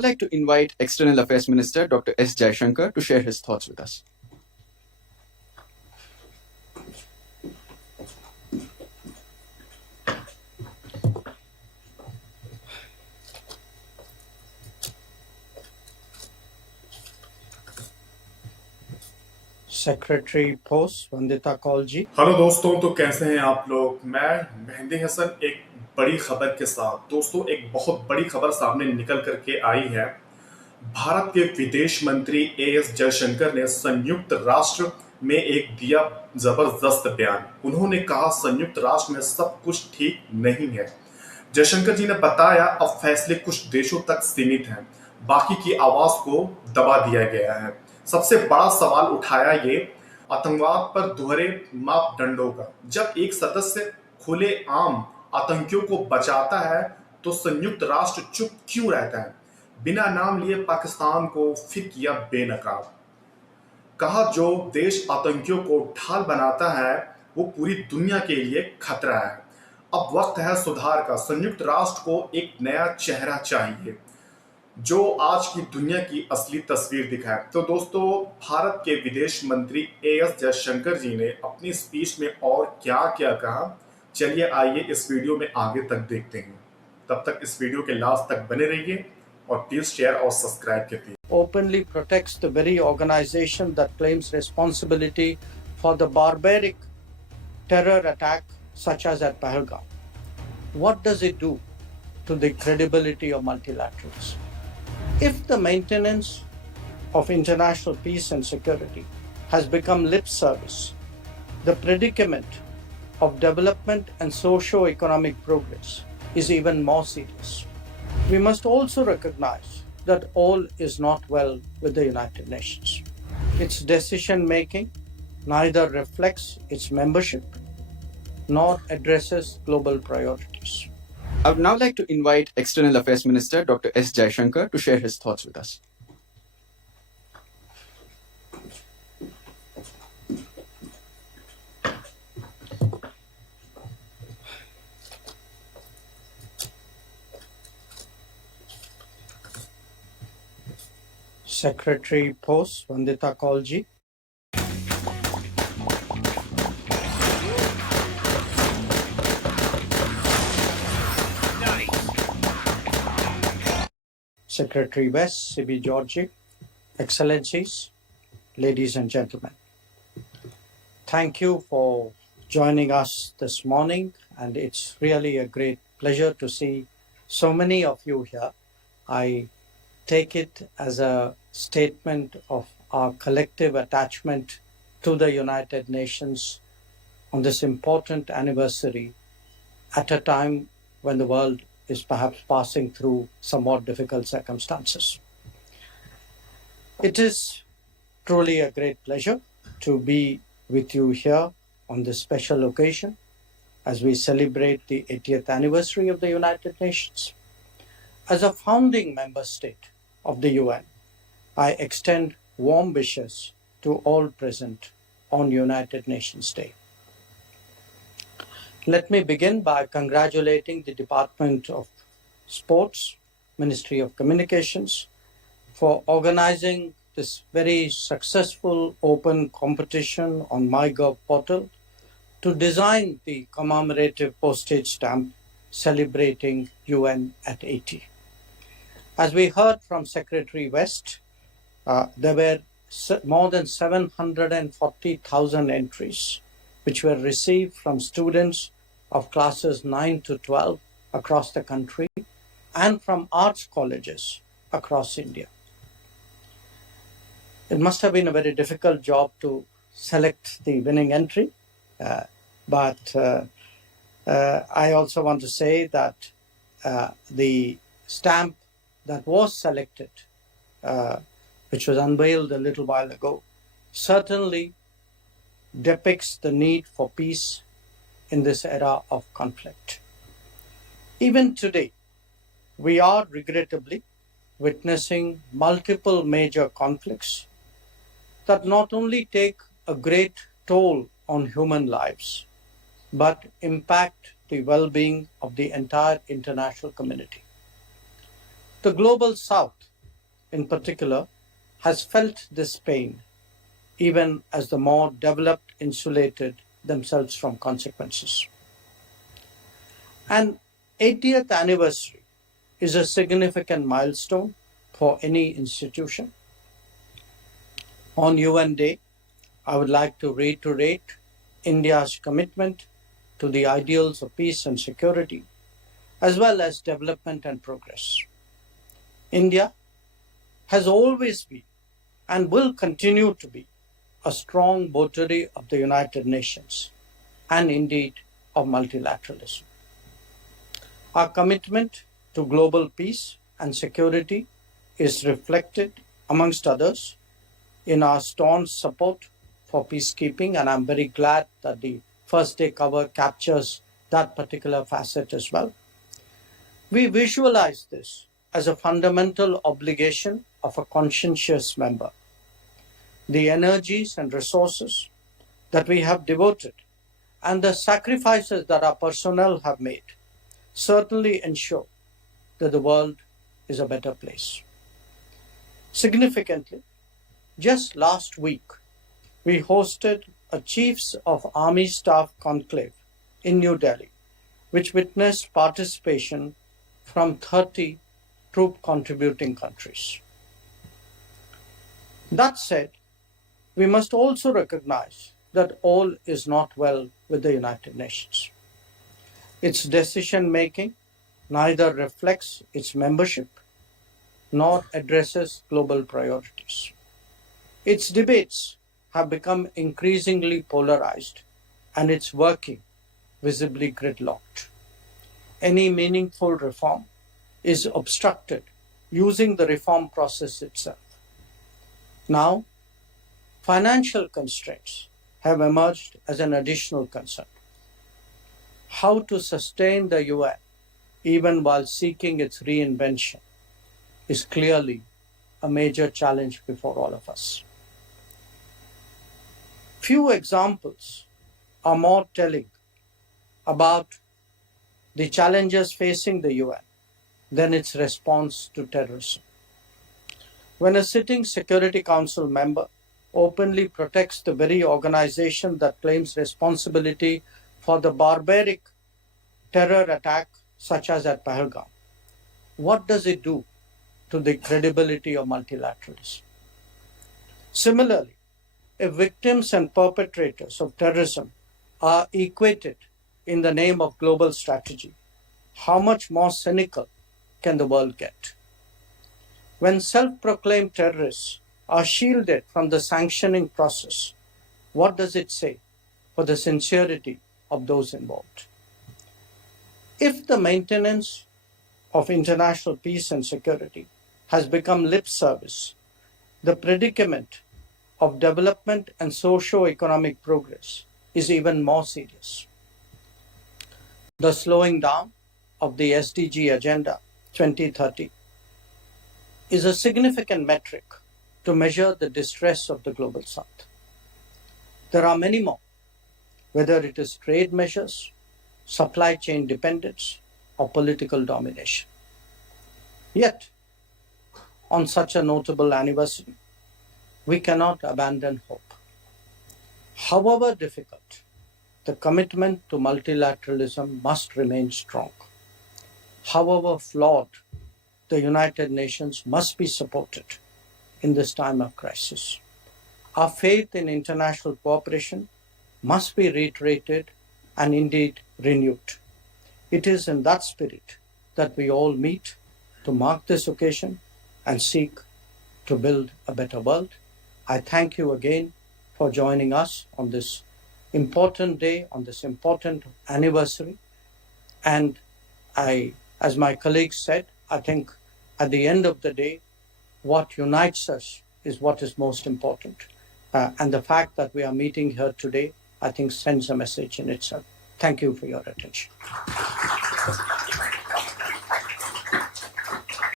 I'd like to invite External Affairs Minister Dr. S. Jaishankar to share his thoughts with us. Secretary post Vandita Kaul ji. Hello दोस्तों, तो कैसे हैं आप लोग। मैं मेहंदी हसन एक बड़ी खबर के साथ। दोस्तों, एक बहुत बड़ी खबर सामने निकल करके आई है। भारत के विदेश मंत्री एएस जयशंकर ने संयुक्त राष्ट्र में एक दिया जबरदस्त बयान। उन्होंने कहा संयुक्त राष्ट्र में सब कुछ ठीक नहीं है। जयशंकर जी ने बताया अब फैसले कुछ देशों तक सीमित हैं, बाकी की आवाज को दबा दिया गया है। सबसे बड़ा सवाल उठाया ये आतंकवाद पर दोहरे मापदंडों का। जब एक सदस्य खुले आम आतंकियों को बचाता है तो संयुक्त राष्ट्र चुप क्यों रहता है। बिना नाम लिए पाकिस्तान को फिर किया बेनकाब। कहा जो देश आतंकियों को ढाल बनाता है वो पूरी दुनिया के लिए खतरा है। अब वक्त है सुधार का। संयुक्त राष्ट्र को एक नया चेहरा चाहिए जो आज की दुनिया की असली तस्वीर दिखाए। तो दोस्तों, भारत के विदेश मंत्री एएस जयशंकर जी ने अपनी स्पीच में और क्या क्या कहा, चलिए आइए इस वीडियो में आगे तक देखते हैं। तब तक इस वीडियो के लास्ट तक बने रहिए और प्लीज शेयर और सब्सक्राइब कीजिए। Openly protects the very organization that claims responsibility for the barbaric terror attack such as at Pahalgam. What does it do to the credibility of multilaterals? If the maintenance of international peace and security has become lip service, the predicament of development and socio-economic progress is even more serious. We must also recognize that all is not well with the United Nations. Its decision-making neither reflects its membership nor addresses global priorities. I would now like to invite External Affairs Minister Dr. S. Jaishankar to share his thoughts with us. Secretary Post Vandita Kaul ji. Secretary West C.B. Georgie, Excellencies, ladies and gentlemen. Thank you for joining us this morning, and it's really a great pleasure to see so many of you here. I take it as a statement of our collective attachment to the United Nations on this important anniversary at a time when the world is perhaps passing through somewhat difficult circumstances. It is truly a great pleasure to be with you here on this special occasion as we celebrate the 80th anniversary of the United Nations. As a founding member state of the UN, I extend warm wishes to all present on United Nations Day. Let me begin by congratulating the Department of Sports, Ministry of Communications, for organizing this very successful open competition on MyGov portal to design the commemorative postage stamp celebrating UN at 80. As we heard from Secretary West, there were more than 740,000 entries which were received from students of classes 9 to 12 across the country and from arts colleges across India. It must have been a very difficult job to select the winning entry, but I also want to say that the stamp that was selected, which was unveiled a little while ago, certainly depicts the need for peace in this era of conflict. Even today, we are regrettably witnessing multiple major conflicts that not only take a great toll on human lives, but impact the well-being of the entire international community. The Global South in particular, has felt this pain, even as the more developed insulated themselves from consequences. An 80th anniversary is a significant milestone for any institution. On UN Day, I would like to reiterate India's commitment to the ideals of peace and security, as well as development and progress. India has always been and will continue to be a strong votary of the United Nations and indeed of multilateralism. Our commitment to global peace and security is reflected, amongst others, in our staunch support for peacekeeping, and I'm very glad that the first day cover captures that particular facet as well. We visualize this as a fundamental obligation of a conscientious member. The energies and resources that we have devoted and the sacrifices that our personnel have made certainly ensure that the world is a better place. Significantly, just last week, we hosted a Chiefs of Army Staff conclave in New Delhi, which witnessed participation from 30 troop contributing countries. That said, we must also recognize that all is not well with the United Nations. Its decision making neither reflects its membership nor addresses global priorities. Its debates have become increasingly polarized and its working visibly gridlocked. Any meaningful reform is obstructed using the reform process itself. Now, financial constraints have emerged as an additional concern. How to sustain the UN even while seeking its reinvention is clearly a major challenge before all of us. Few examples are more telling about the challenges facing the UN than its response to terrorism. When a sitting Security Council member openly protects the very organization that claims responsibility for the barbaric terror attack such as at Pahalgam, what does it do to the credibility of multilateralism? Similarly, if victims and perpetrators of terrorism are equated in the name of global strategy, how much more cynical can the world get? When self-proclaimed terrorists are shielded from the sanctioning process, what does it say for the sincerity of those involved? If the maintenance of international peace and security has become lip service, the predicament of development and socio-economic progress is even more serious. The slowing down of the SDG Agenda 2030 is a significant metric to measure the distress of the global south. There are many more, whether it is trade measures, supply chain dependence, or political domination. Yet, on such a notable anniversary, we cannot abandon hope. However difficult, the commitment to multilateralism must remain strong. However flawed, the United Nations must be supported in this time of crisis. Our faith in international cooperation must be reiterated and indeed renewed. It is in that spirit that we all meet to mark this occasion and seek to build a better world. I thank you again for joining us on this important day, on this important anniversary. And as my colleagues said, I think at the end of the day, what unites us is what is most important. And the fact that we are meeting here today, I think sends a message in itself. Thank you for your attention.